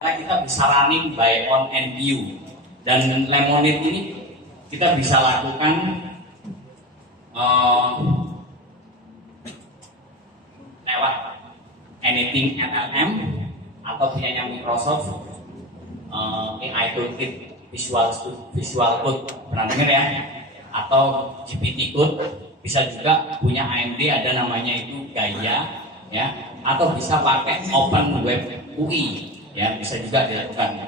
Karena kita bisa running by on NPU, dan Lemonade ini kita bisa lakukan lewat anything LLM atau punyanya Microsoft, AI Toolkit, Visual Code, pernah dengar ya? Atau GPT Code. Bisa juga punya AMD, ada namanya itu Gaia ya, atau bisa pakai Open Web UI ya, bisa juga dilakukan.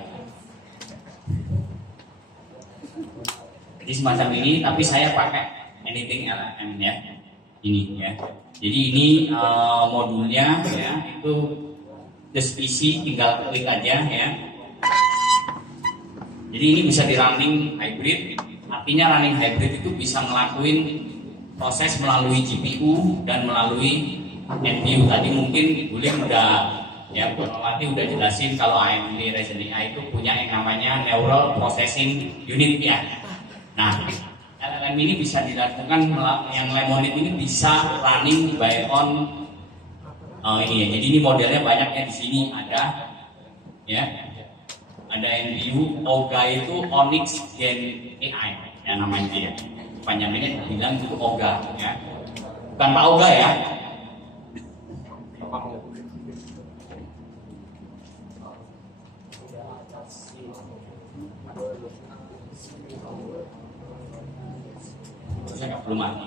Jadi semacam ini, tapi saya pakai anything LLM ya, ini ya. Jadi ini modulnya ya, itu just isi, tinggal klik aja ya. Jadi ini bisa di running hybrid, artinya running hybrid itu bisa ngelakuin proses melalui GPU dan melalui NPU. Tadi mungkin Guling udah ya, Bu Nomati udah jelasin kalau AMD Ryzen AI itu punya yang namanya Neural Processing Unit ya. Nah, LLM ini bisa dilakukan, yang Lemonade ini bisa running by on ini ya. Jadi ini modelnya banyaknya di sini ada ya. Ada NPU, OGA itu Onyx Gen AI ya namanya ya. Panjangnya bilang itu OGA ya. Bukan Pak OGA ya. Saya belum mati.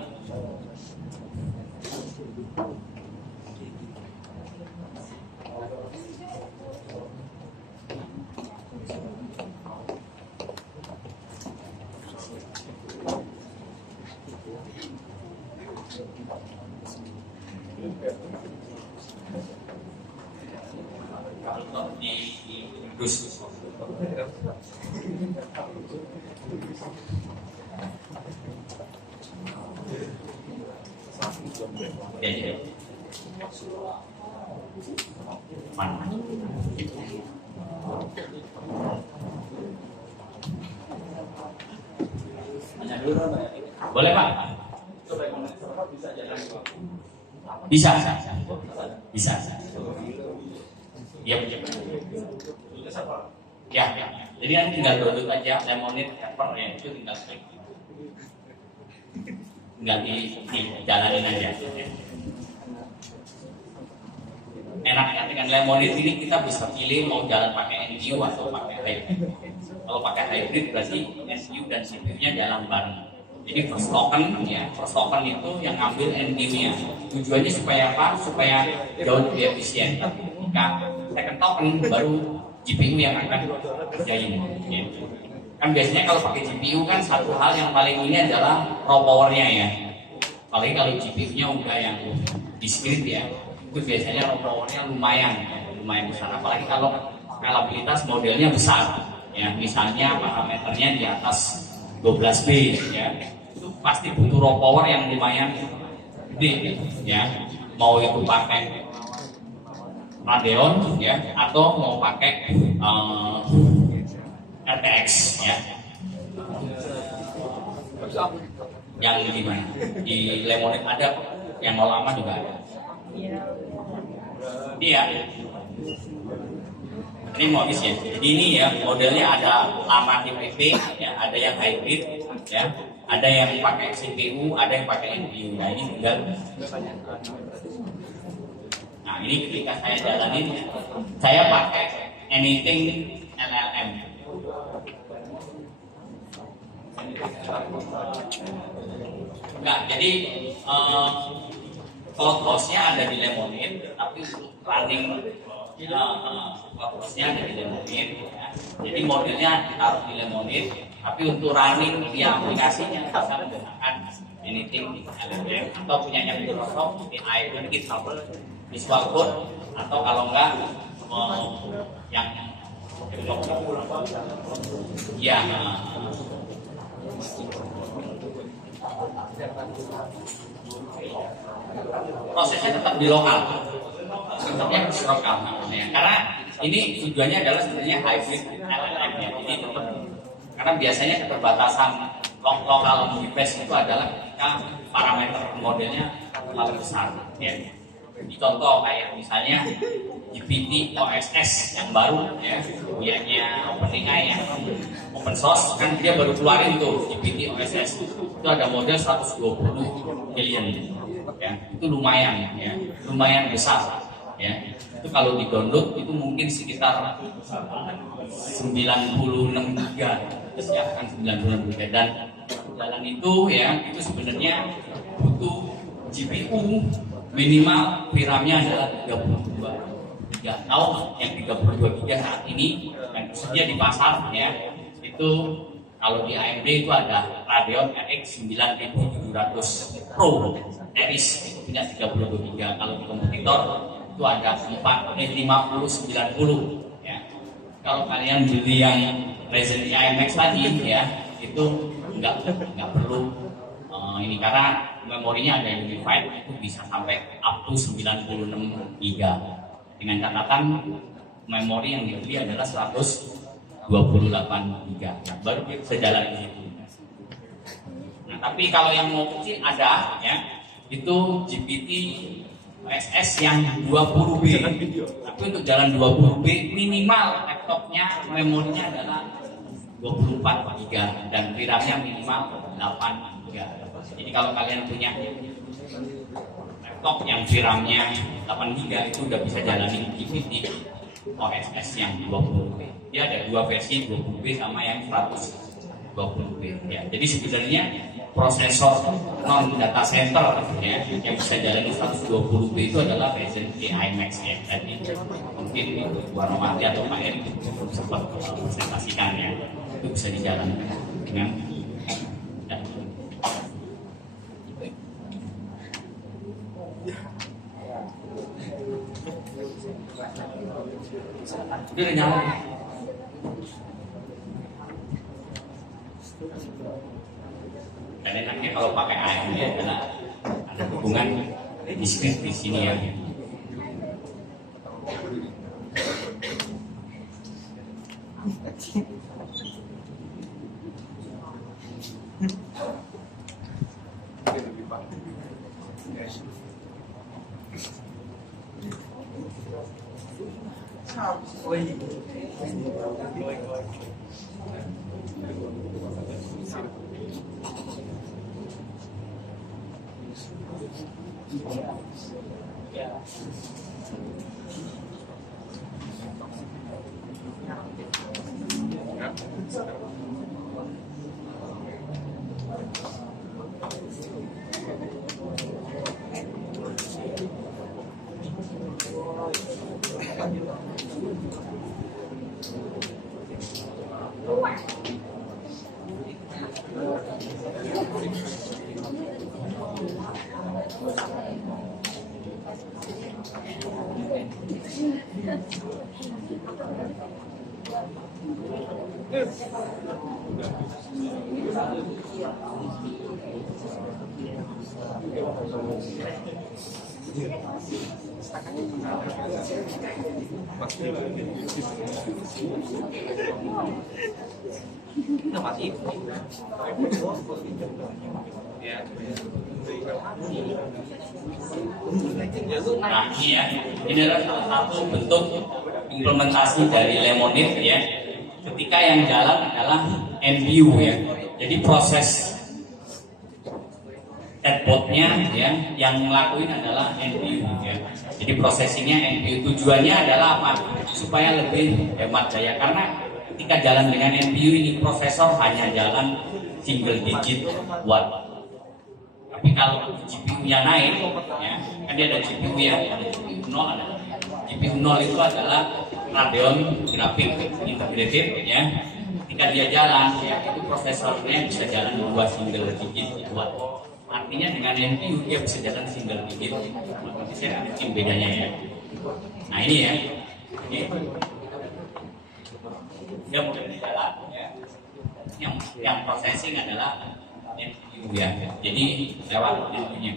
Terus ya, mana? Boleh Pak? Bisa. Iya. Ya. Jadi kan tinggal download aja Lemonade Helper ya, itu tinggal klik. Tinggal dijalanin aja. Enaknya dengan Lemonade ini kita bisa pilih mau jalan pakai NPU atau pakai hybrid. Kalau pakai hybrid berarti NPU dan CPU-nya jalan bareng. Jadi first token itu yang ambil NPU-nya. Tujuannya supaya apa? Supaya jauh lebih efisien. Ketika second token baru GPU yang akan kerjain. Gitu. Kan biasanya kalau pakai GPU kan satu hal yang paling ini adalah raw power-nya ya. Apalagi kalau GPU-nya udah yang discrete ya, itu biasanya raw power-nya lumayan besar. Apalagi kalau skalabilitas modelnya besar ya, misalnya parameternya di atas 12B ya, itu pasti butuh raw power yang lumayan gede ya. Mau itu pakai Radeon ya, atau mau pakai RTX ya. Yang gimana? Di Lemonade ada, yang mau lama juga ada. Iya. Ini modis ya. Jadi ini ya modelnya ada lama TPP ya, ada yang hybrid ya, ada yang pakai CPU, ada yang pakai NPU. Nah ini tinggal. Nah ini ketika saya jalanin, saya pakai anything LLM. Enggak, jadi cloud host-nya ada di Lemonade, tapi untuk running cloud host-nya ada di Lemonade. Ya. Jadi modelnya ditaruh di Lemonade, tapi untuk running via aplikasinya bisa menggunakan anything LLM atau punyanya Microsoft, AI Toolkit, Visual Code, atau kalau enggak yang ya prosesnya tetap di lokal, namanya. Karena ini tujuannya adalah sebenarnya hybrid LLM ya. Jadi tetap, karena biasanya keterbatasan lokal device itu adalah ketika parameter modelnya terlalu besar ya. Di contoh kayak misalnya GPT OSS yang baru ya, punyanya OpenAI yang open source, kan dia baru keluarin tuh GPT OSS. Itu ada model 120 billion ya, itu lumayan ya, lumayan besar ya. Itu kalau di download itu mungkin sekitar 96 giga ya, kan 96 giga. Dan jalan itu ya, itu sebenarnya butuh GPU minimal VRAM-nya adalah 32 giga. Tahu yang 32 giga saat ini yang tersedia di pasar ya, itu kalau di AMD itu ada Radeon RX 9700 Pro series, itu punya 32 giga. Kalau di kompetitor itu ada 5090 ya. Kalau kalian beli yang Ryzen AI Max tadi ya, itu nggak perlu ini, karena memorinya ada unified, itu bisa sampai up to 96 giga. Dengan catatan memori yang dibeli adalah 128 giga, baru dia bisa jalan di situ. Nah, tapi kalau yang mau kecil ada ya, itu GPT OSS yang 20B. Tapi untuk jalan 20B minimal laptopnya memorinya adalah 24 giga dan VRAM-nya minimal 8 giga. Jadi kalau kalian punya laptop yang VRAM-nya 8 GB itu udah bisa jalanin GPT OSS yang 20B. Dia ada dua versi, 20B sama yang 120B ya. Jadi sebenarnya prosesor non data center ya yang bisa jalanin 120B itu adalah Ryzen AI Max ya. Tadi mungkin Bu Romati atau Pak Eri sempat presentasikan ya, itu bisa dijalankan dengan itu udah nyala. Dan enaknya kalau pakai AMD adalah ada hubungan diskret di sini ya. Nah ini ya, ini adalah salah satu bentuk implementasi dari Lemonade ya. Ketika yang jalan adalah NPU ya. Jadi proses chatbotnya ya, yang ngelakuin adalah NPU ya. Jadi prosesinya NPU, tujuannya adalah apa? Supaya lebih hemat daya, karena ketika jalan dengan NPU ini prosesor hanya jalan single digit watt. Tapi kalau GPU-nya naik ya, kan dia ada GPU ya, ada GPU 0, ada GPU 0 itu adalah Radeon Graphic Integrated ya. Ketika dia jalan ya, itu prosesornya bisa jalan 2 single digit watt. Artinya dengan NPU dia bisa jalan single digit. Nanti saya bikin bedanya ya. Nah ini ya, ini dia mulai jalan ya. Yang processing adalah NPU ya. Jadi lewat NPU-nya.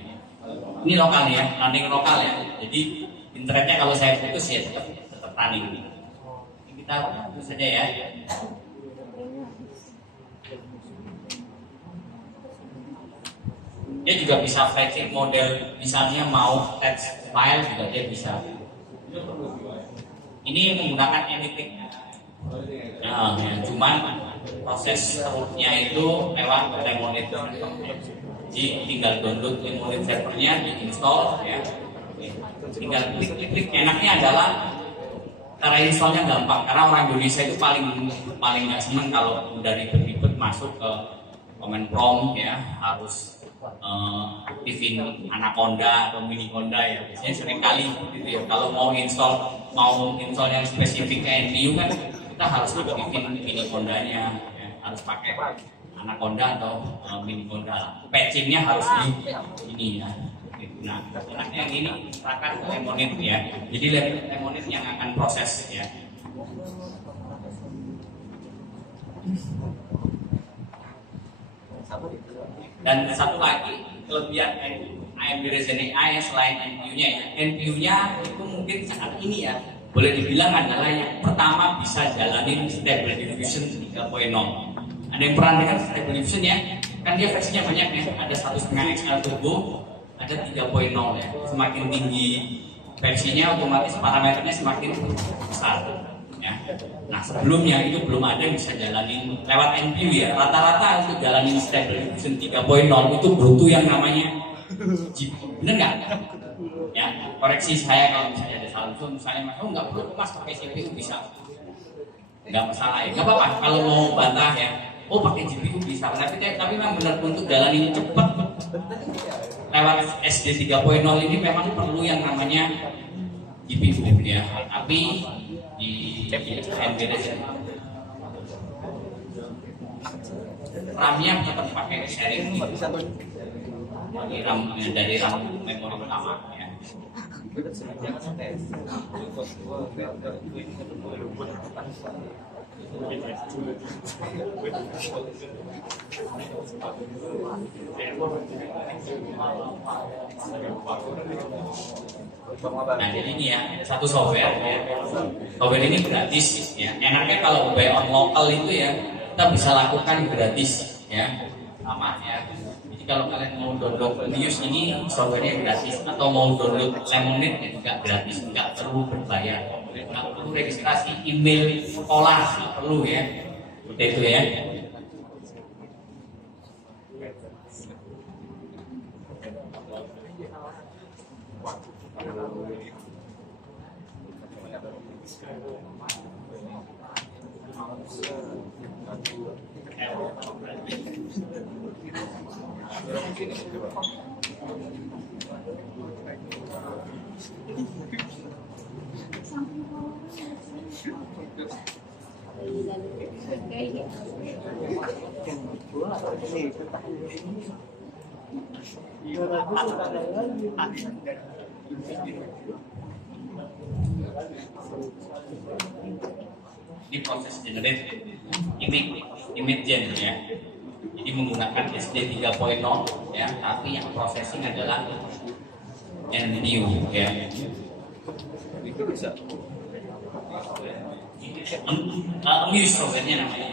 Ini lokal ya, running lokal ya. Jadi internetnya kalau saya putus ya tetap running. Ini kita putus saja ya. Dia juga bisa fetching model, misalnya mau text file juga dia bisa. Ini menggunakan editing. Nah, ya, cuman proses servernya itu lewat Lemonade. Jadi tinggal download Lemonade servernya, diinstal ya. Tinggal klik. Enaknya adalah cara installnya gampang karena orang Indonesia itu paling nggak seneng kalau udah ribet-ribet masuk ke command prompt ya, harus aktifin Anaconda atau Miniconda ya. Biasanya sering kali gitu ya. Kalau mau install yang spesifik ke NPU kan kita harus aktifin Minicondanya ya. Harus pakai Anaconda atau Miniconda. Patchingnya harus di ini ya. Nah, enaknya yang ini serahkan ke Lemonade ya. Jadi Lemonade yang akan proses ya. Dan satu lagi kelebihan AMD Ryzen AI selain NPU-nya ya. NPU-nya itu mungkin saat ini ya boleh dibilang adalah yang pertama bisa jalanin Stable Diffusion 3.0. Ada yang pernah dengar Stable Diffusion ya? Kan dia versinya banyak ya. Ada 1.5 XL Turbo, ada 3.0 ya. Semakin tinggi versinya otomatis parameternya semakin besar ya. Nah sebelumnya itu belum ada yang bisa jalanin lewat NPU ya. Rata-rata untuk jalanin Stable Diffusion 3.0 itu butuh yang namanya GPU. Bener nggak? Ya, koreksi saya kalau misalnya ada salah. Misalnya mas, nggak perlu mas pakai CPU bisa. Nggak masalah ya. Nggak apa-apa kalau mau bantah ya. Oh pakai GPU bisa. Tapi memang benar untuk jalanin cepat lewat SD 3.0 ini memang perlu yang namanya GPU ya. Tapi di AMD RAM-nya tetap pakai sharing dari RAM memori utama ya. Nah jadi ini ya satu software ini gratis ya. Enaknya kalau buy on local itu ya kita bisa lakukan gratis ya, sama ya. Jadi kalau kalian mau download News ini softwarenya gratis, atau mau download Lemonade ya juga gratis, nggak perlu berbayar, nggak perlu registrasi email sekolah, nggak perlu ya. Seperti itu ya. Ini proses generate image gen ya. Jadi menggunakan SD 3.0 ya, tapi yang processing adalah NPU ya. Itu bisa. Amuse softwarenya namanya.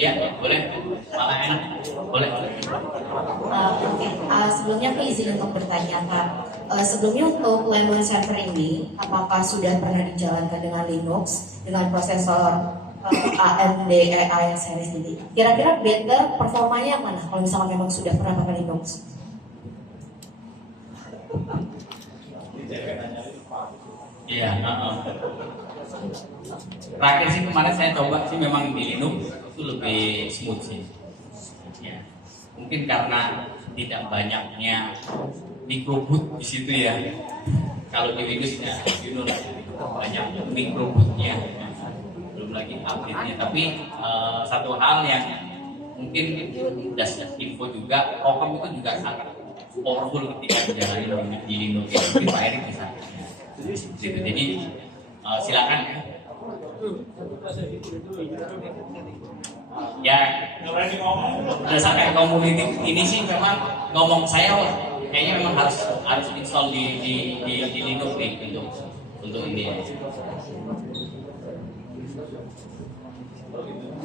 Ya, boleh. Malah enak. Boleh. Sebelumnya aku izin untuk bertanya, Pak. Sebelumnya untuk Lemon Server ini, apakah sudah pernah dijalankan dengan Linux dengan prosesor AMD AI series ini? Kira-kira better performanya yang mana kalau misalnya memang sudah pernah pakai Linux? Iya. Terakhir sih kemarin saya coba sih memang di Linux itu lebih smooth sih. Ya. Mungkin karena tidak banyaknya microboot di situ ya. Kalau di Windows ya, banyak microbootnya, belum lagi update-nya. Tapi satu hal yang mungkin just info juga, Procom itu juga sangat powerful ketika menjalani di Linux. Mungkin Pak Erik bisa. Jadi silakan ya. Berdasarkan community ini sih memang ngomong saya kayaknya memang harus install di Linux untuk ini ya.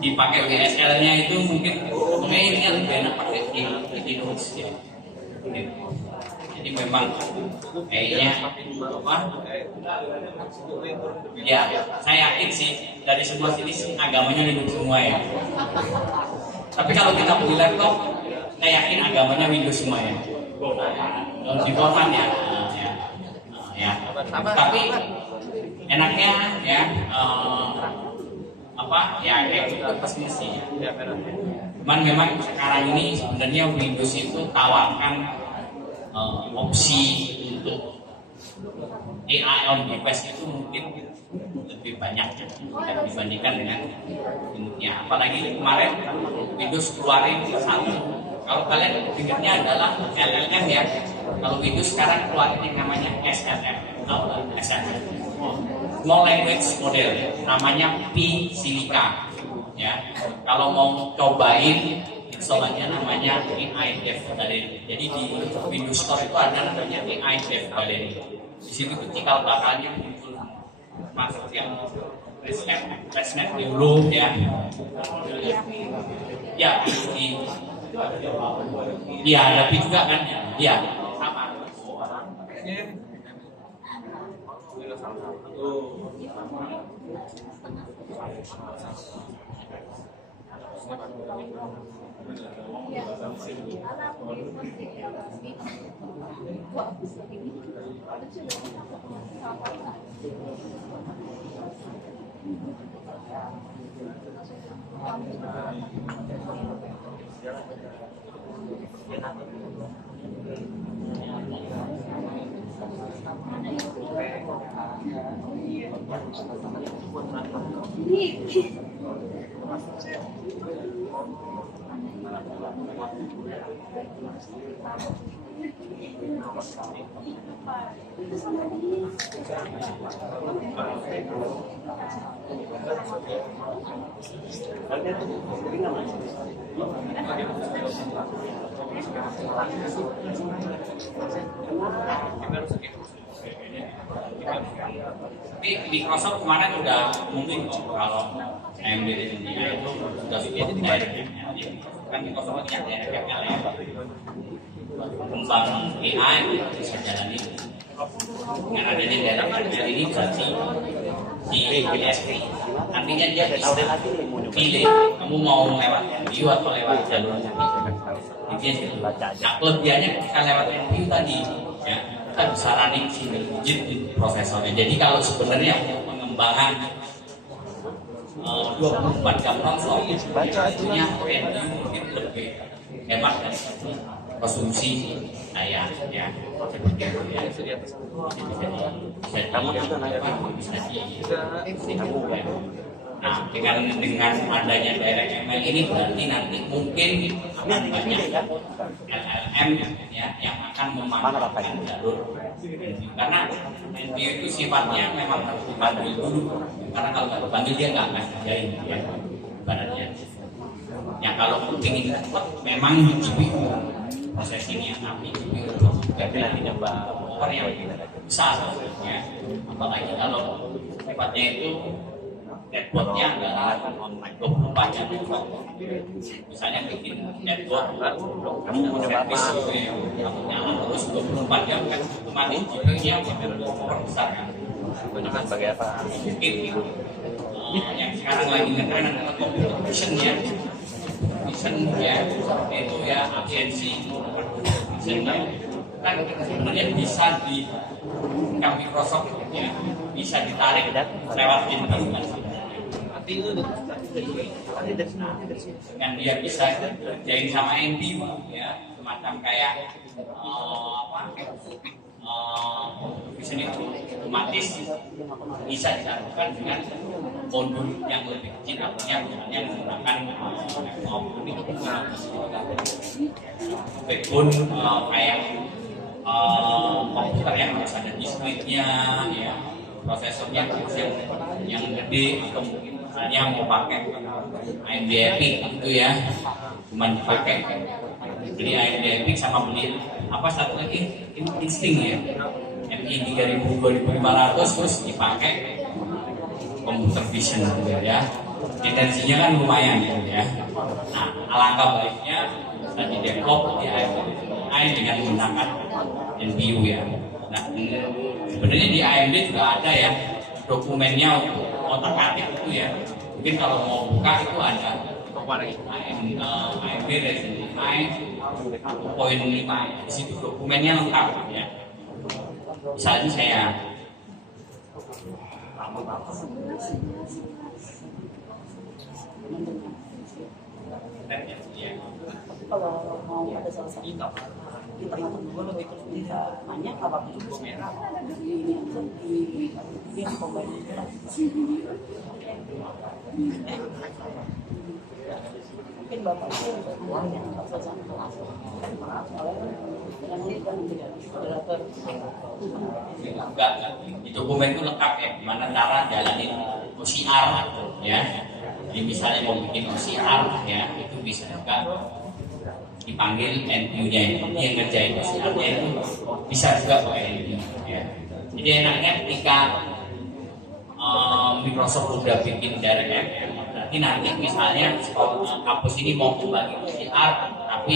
Dipakai WSL-nya itu mungkin ini lebih enak pakai di Linux ya. Jadi memang kayaknya apa? Ya, saya yakin sih dari semua sini sih agamanya Linux semua ya. Tapi kalau kita beli laptop, saya yakin agamanya Windows semua ya. Di format ya. Ya. Tapi enaknya ya apa ya kayak gitu pasti sih. Cuman memang sekarang ini sebenarnya Windows itu tawarkan opsi untuk AI on device itu mungkin lebih banyak ya, dibandingkan dengan Linux-nya. Apalagi kemarin Windows keluarin satu. Kalau kalian pikirnya adalah LLM ya. Kalau Windows sekarang keluarin yang namanya SLM. SLM. Small Language Model, namanya P Silica. Ya, kalau mau cobain instalannya namanya AI Dev Gallery. Jadi di Windows Store itu ada namanya AI Dev Gallery. Di situ tuh cikal bakalnya muncul masuk yang ResNet dulu ya. Ya, iya tapi juga kan ya sama. Tapi Microsoft kemarin udah mungkin kok kalau AMD di India itu sudah support direct kan Microsoft punya direct ya kembang AI bisa jalan ini dengan adanya direct ini berarti di DSP artinya dia bisa pilih kamu mau lewat NPU atau lewat jalur NPU. Nah kelebihannya ketika lewat NPU tadi ya kita bisa running single digit di prosesornya. Jadi kalau sebenarnya pengembangan 24 jam non-stop tentunya NPU mungkin lebih hemat dari konsumsi daya ya. Nah dengan adanya direct ML ini berarti nanti mungkin akan banyak LLM ya yang akan memanfaatkan jalur karena NPU itu sifatnya memang harus dipanggil dulu karena kalau nggak dipanggil dia nggak akan kerjain ya ibaratnya ya kalau ingin cepat memang GPU prosesingnya tapi GPU tapi nanti nyoba power yang besar ya apalagi kalau sifatnya itu dashboardnya adalah 24 jam misalnya bikin dashboard kamu servis kamu nyala terus 24 jam kan otomatis GPU-nya besar kan sebagai apa mungkin yang sekarang lagi ngetren adalah computer vision ya itu ya agensi vision kan sebenarnya bisa di Microsoft ya bisa ditarik lewat NPU kan kan dia bisa kerjain sama NPU ya semacam kayak vision itu otomatis bisa dilakukan dengan modul yang lebih kecil artinya misalnya menggunakan backbone kayak komputer yang harus ada display-nya ya prosesornya yang gede atau mungkin misalnya mau pakai AMD EPIC gitu ya cuma dipakai beli AMD EPIC sama beli apa satu lagi Instinct ya MI 2500 terus dipakai computer vision gitu ya intensinya kan lumayan gitu ya nah alangkah baiknya bisa di develop di AI dengan menggunakan NPU ya. Nah, sebenarnya di AMD juga ada ya dokumennya untuk otak-atik itu ya. Mungkin kalau mau buka itu ada AMD Ryzen 5 1.5. Di situ dokumennya lengkap ya. Misalnya saya kalau mau ada salah satu di tengah-tengah lebih terus bisa nanya apa itu merah ini di pemain mungkin bapak itu yang salah satu kelas yang ini kan tidak moderator enggak, di dokumen itu lengkap ya gimana cara jalanin OCR ya. Jadi misalnya mau bikin OCR ya itu bisa juga dipanggil NPU-nya yang ngerjain OCR-nya itu bisa juga pakai NPU ya. Jadi enaknya ketika Microsoft udah bikin DirectX berarti nanti misalnya kampus ini mau membagi OCR tapi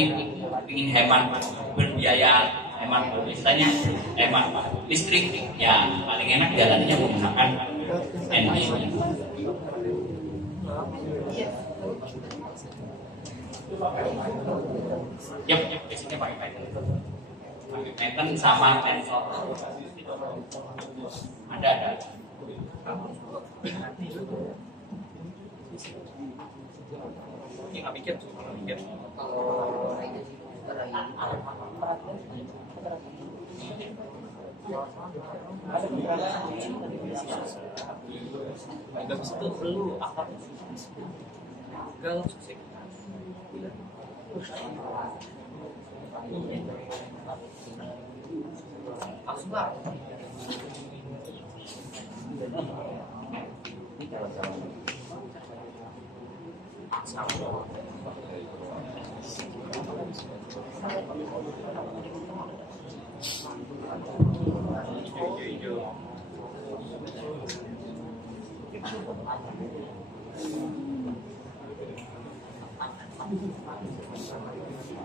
ingin hemat berbiaya, hemat misalnya hemat listrik ya paling enak jalannya menggunakan NPU. Yap, biasanya pakai Python. Pakai Python sama Tensor. Ada. Ini nggak mikir. ada itu perlu akar langsung sih langsung lah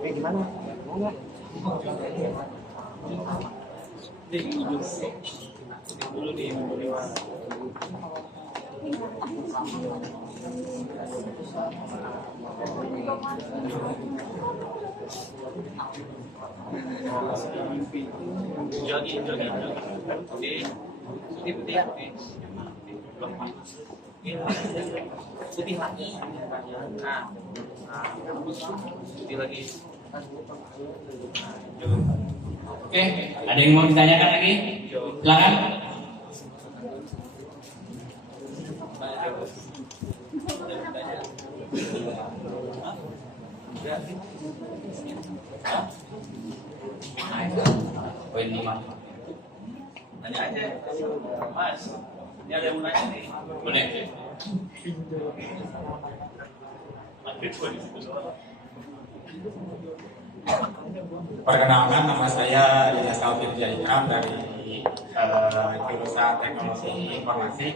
gimana? Mau nggak? Dulu nih, jogi. Putih lagi. Putih lagi. Oke, ada yang mau ditanyakan lagi? Silakan. Poin 5. Tanya aja, Mas. Ini ada yang mau nanya nih. Boleh. Perkenalkan, nama saya Ilyas Taufik Jaikam dari jurusan Teknologi Informasi.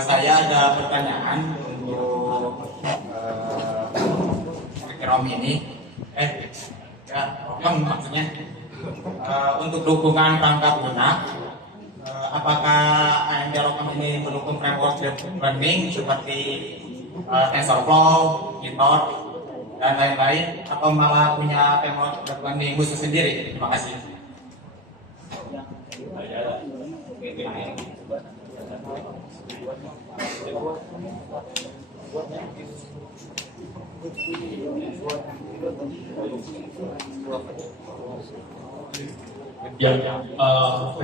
Saya ada pertanyaan untuk Rom ini. Rom maksudnya untuk dukungan perangkat lunak. Apakah AMD Rocom ini mendukung framework deep learning seperti TensorFlow, Python, dan lain-lain, atau malah punya framework deep learning khusus sendiri? Terima kasih.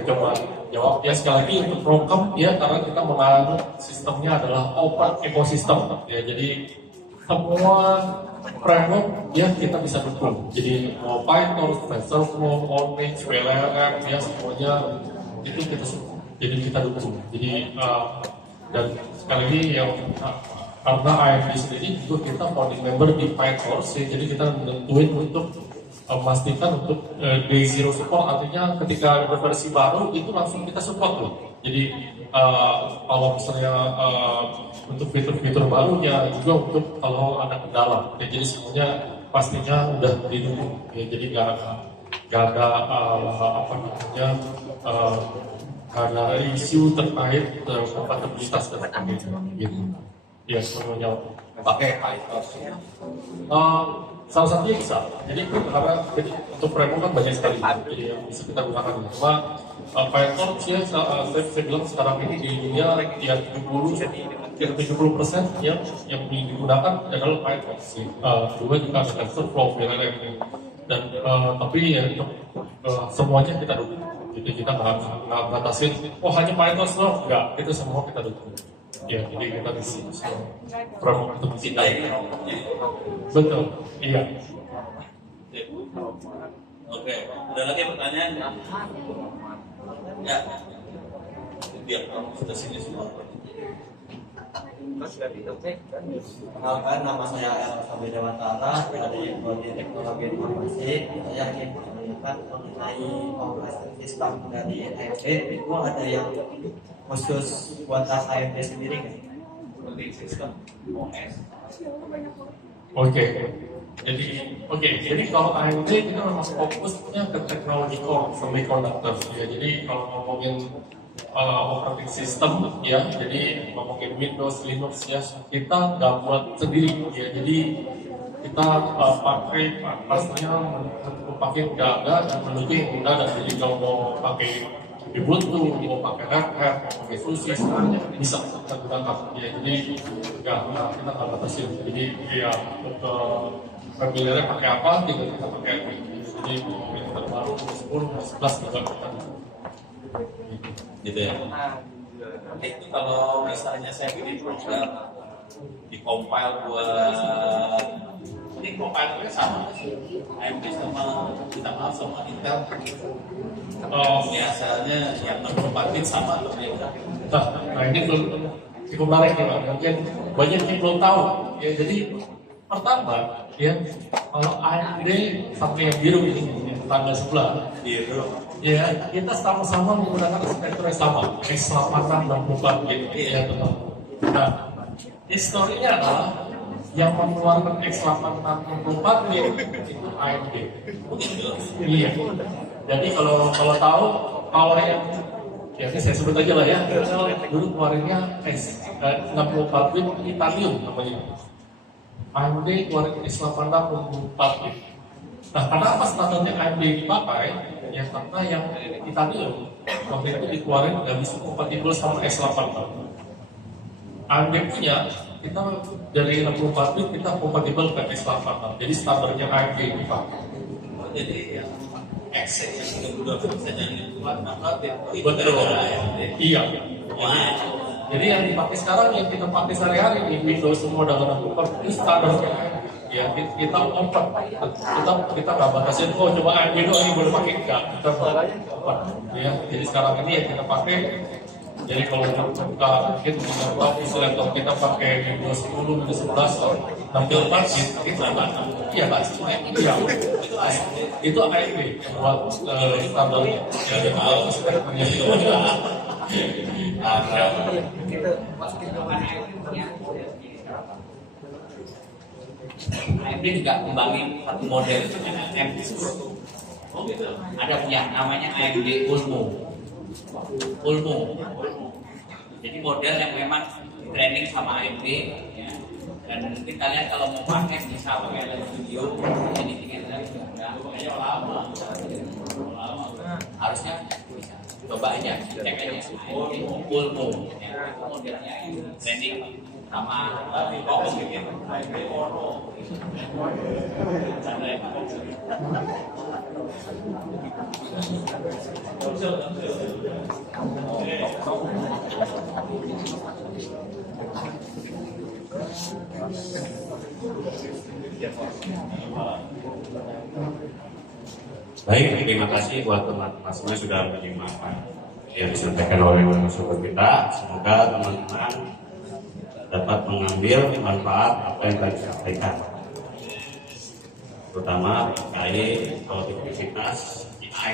Coba jawab ya sekali lagi untuk program ya, karena kita mengalami sistemnya adalah open ekosistem ya, jadi semua framework ya kita bisa dukung, jadi mau Python, TensorFlow, Onyx, VLLM ya semuanya itu kita jadi kita dukung. Jadi dan sekali lagi yang karena AMD sendiri juga kita founding member di PyTorch ya, jadi kita menentuin untuk memastikan untuk day zero support, artinya ketika ada versi baru itu langsung kita support loh. Jadi kalau misalnya untuk fitur-fitur baru ya juga untuk kalau ada kendala ya, jadi semuanya pastinya udah didukung ya, jadi nggak ada apa namanya nggak ada isu terkait kompatibilitas dan sebagainya gitu ya, semuanya pakai Python. Salah satunya bisa. Jadi karena untuk framework kan banyak sekali, jadi yang bisa kita gunakan. Cuma Python sih, saya bilang sekarang ini di dunia ya 70% yang digunakan adalah Python sih. Juga juga ada TensorFlow, dan tapi ya untuk semuanya kita dukung. Jadi kita nggak batasin, oh hanya Python doang, enggak, itu semua kita dukung. Ya, jadi kita di sini framework itu Kita ini betul, iya. Oke, ada lagi pertanyaan? Ya, biar kamu sudah sini semua. Kenalkan, nama saya Elsa Dewantara dari Prodi Teknologi Informasi. Saya ingin menanyakan mengenai operating system dari AMD. Itu ada yang khusus buat AMD sendiri nggak? Operating system OS. Jadi kalau AMD kita memang fokusnya ke teknologi core semiconductor ya. Jadi kalau ngomongin operating system ya, jadi ngomongin Windows, Linux ya, kita nggak buat sendiri ya. Jadi kita pakai pastinya pakai nggak ada dan menuju yang udah ada. Jadi kalau mau pakai Ubuntu, mau pakai Red Hat, mau pakai SUSE, semuanya bisa kita gunakan ya. Jadi kita nggak batasin. Jadi ya familiarnya pakai apa, tinggal kita pakai. Jadi kita baru 10, 11 juga kita Gitu ya. Itu kalau misalnya saya bikin program di compile buat ini compile sama AMD sama kita sama Intel. Biasanya yang 64 bit sama atau beda? Nah ini cukup menarik nih Pak. Mungkin banyak yang belum tahu ya. Jadi pertama ya, kalau AMD sampai yang biru ini tanggal sebelah Biru. ya, kita sama-sama menggunakan arsitektur yang sama, X86 bit ya teman. Nah, historinya adalah yang mengeluarkan X86 bit itu AMD. Iya. Jadi kalau tahu power yang ya ini saya sebut aja lah ya, dulu keluarinnya X64 bit Titanium namanya. AMD keluarin X86 bit. Nah, kenapa standarnya AMD dipakai? Ya karena yang Titanium waktu itu dikeluarin nggak bisa kompatibel sama S86. AMD punya, kita dari 64 bit kita kompatibel ke S86. Jadi standarnya AMD dipakai. Jadi yang X yang 32 bit saja yang kuat, maka Betul. Iya. Wah. Jadi yang dipakai sekarang, yang kita pakai sehari-hari di Windows semua dengan 64 itu standarnya. Ya kita open, kita nggak batasin. Oh coba AMD doang yang boleh pakai, enggak, kita open. Ya jadi sekarang ini yang kita pakai. Jadi kalau kita mungkin bisa laptop kita pakai Windows 10, Windows 11, 64 itu apa? Iya Pak, iya. Itu AMD yang buat standarnya. Jadi kalau AMD juga kembangin satu model dengan M10. Oh gitu. Ada punya namanya AMD Ulmo. Jadi model yang memang training sama AMD ya. Dan kita lihat kalau mau pakai bisa pakai Live Studio, jadi tinggal kayaknya lama. Harusnya bisa. Coba aja cek aja AMD Ulmo. Ya, modelnya training sama AMD Oro. Baik, terima kasih buat teman-teman semua sudah menyimak yang disampaikan oleh narasumber kita. Semoga teman-teman dapat mengambil manfaat apa yang tadi disampaikan, terutama terkait produktivitas AI.